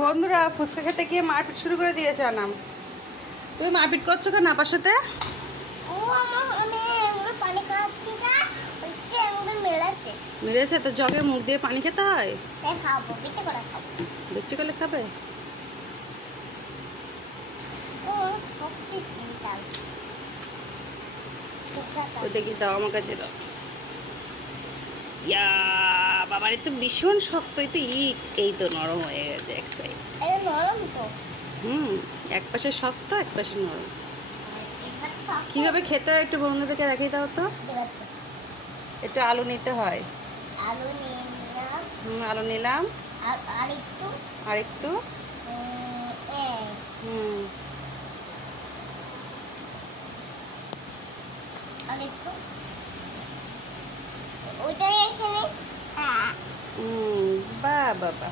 বন্ধুরা ফুচকা খেতে গিয়ে মারপিট শুরু করে দিয়েছে আনাম। তুমি মারপিট করছো কেন আপার সাথে? মেরেছে তো জগে মুখ দিয়ে পানি খেতে হয়। বেশি করে খাবে। ওই দেখি দাও, আমার কাছে দাও। ইয়া বাবার তো ভীষণ শক্ত, এই তো ইট, এই তো নরম হয়ে গেছে এক সাইড। এক পাশে শক্ত এক পাশে নরম। কিভাবে খেতে হয় একটু বন্ধুদেরকে দেখিয়ে দাও তো। একটু আলু নিতে হয়। আলু নিলাম আর একটু বাহ বাবা